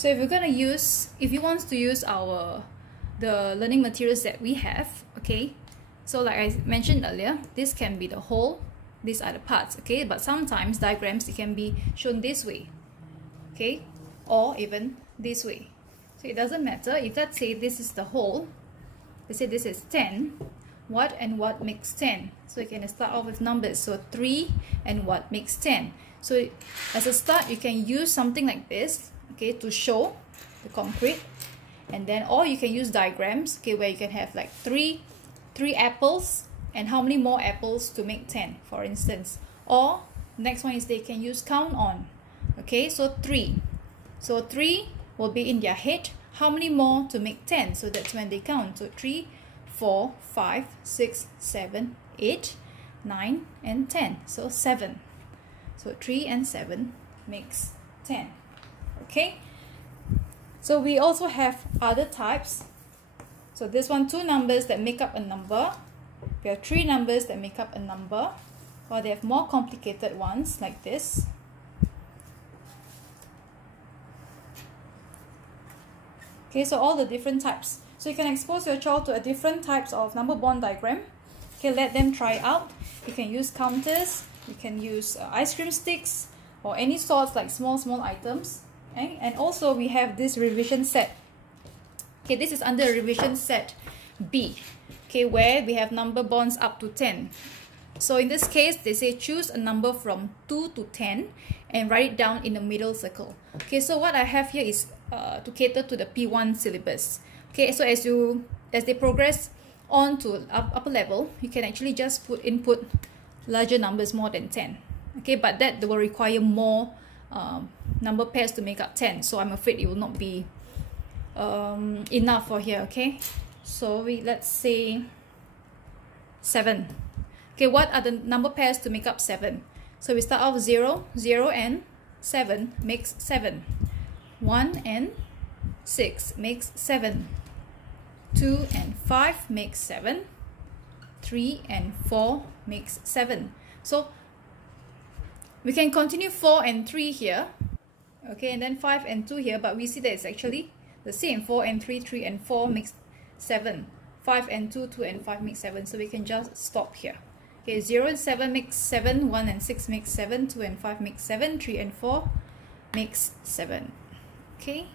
So if you want to use the learning materials that we have, okay, so like I mentioned earlier, this can be the whole, these are the parts, okay, but sometimes diagrams, it can be shown this way, okay, or even this way. So it doesn't matter. If let's say this is the whole, let's say this is 10, what and what makes 10? So you can start off with numbers. So 3 and what makes 10? So as a start, you can use something like this, okay, to show the concrete. And then, or you can use diagrams, okay, where you can have like three apples and how many more apples to make 10, for instance. Or next one is they can use count on, okay, so 3. So 3 will be in their head, how many more to make 10? So that's when they count. So 3, 4, 5, 6, 7, 8, 9, and 10. So 7. So 3 and 7 makes 10. Okay. So we also have other types. So this one, 2 numbers that make up a number. We have 3 numbers that make up a number. Or they have more complicated ones like this. Okay, so all the different types. So you can expose your child to a different types of number bond diagram. Okay, let them try out. You can use counters, you can use ice cream sticks, or any sorts like small items. Okay? And also we have this revision set. Okay, this is under revision set B. Okay, where we have number bonds up to 10. So in this case, they say choose a number from 2 to 10 and write it down in the middle circle. Okay, so what I have here is to cater to the P1 syllabus. Okay, so as they progress on to upper level, you can actually just input larger numbers more than 10. Okay, but that will require more number pairs to make up 10. So I'm afraid it will not be enough for here. Okay, so let's say 7. Okay, what are the number pairs to make up 7? So we start off 0, 0 and 7 makes 7. 1 and 6 makes 7. 2 and 5 makes 7. 3 and 4 makes 7. So we can continue 4 and 3 here. Okay, and then 5 and 2 here, but we see that it's actually the same. 4 and 3, 3 and 4 makes 7. 5 and 2, 2 and 5 makes 7. So we can just stop here. Okay, 0 and 7 makes 7, 1 and 6 makes 7, 2 and 5 makes 7, 3 and 4 makes 7. Okay.